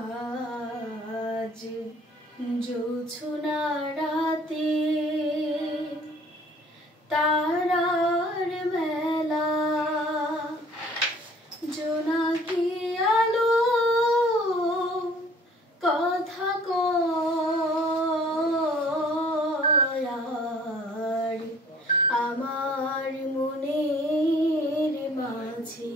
আজ জোছনা রাতে তারার মেলা, জোনাকি আলো কথা কয় আর আমার মনের মাঝে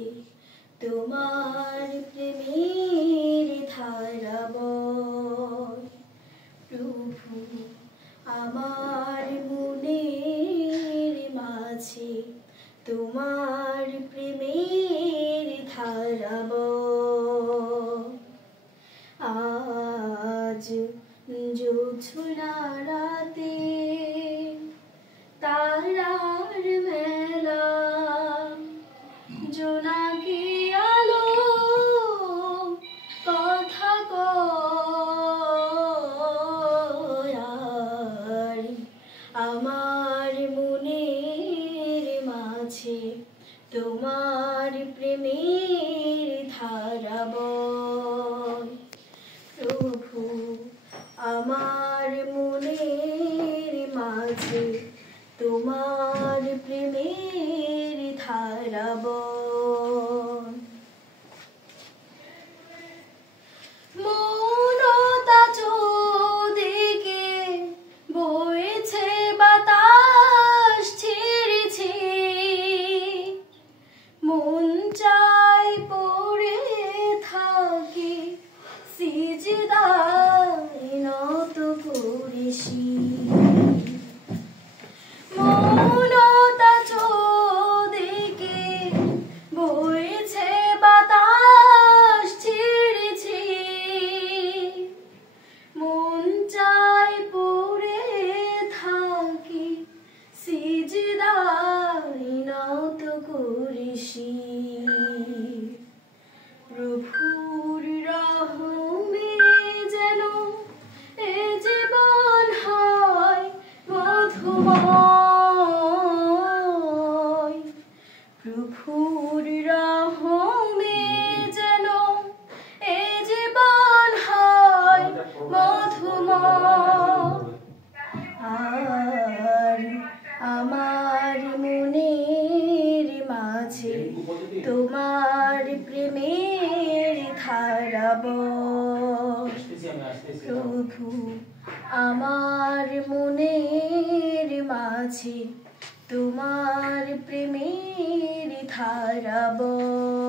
তোমার প্রেমের ধারা বয়। প্রভু আমার মনের মাঝে তোমার প্রেমের ধারা বয়। আজ জোছনা রাতে তারার মেলা, জোনাকি আলো কথা কয় আর আমার মনের মাঝে তোমার প্রেমের ধারা বয়। প্রভু আমার মনের মাঝে তোমার প্রেমের ধারা বয়। মৌনতা চৌদিকে বইছে বাতাস ছিঁড়েছে, মন চাই পড়ে থাকি সিজদায় নত করেছি। মৌনতা চৌদিকে বইছে বাতাস ছিঁড়েছে, মন চাই পড়ে থাকি সিজদায় নত করেছি। প্রভুর রহমে যেন এ জীবন হয় মধুময়। প্রভুর রহমে যেন এ জীবন হয় মধুময়। আর আমার মনের মাঝে তোমার প্রেমের ধারা বয়। প্রভু আমার মনের মাঝে তোমার প্রেমের ধারা বয়।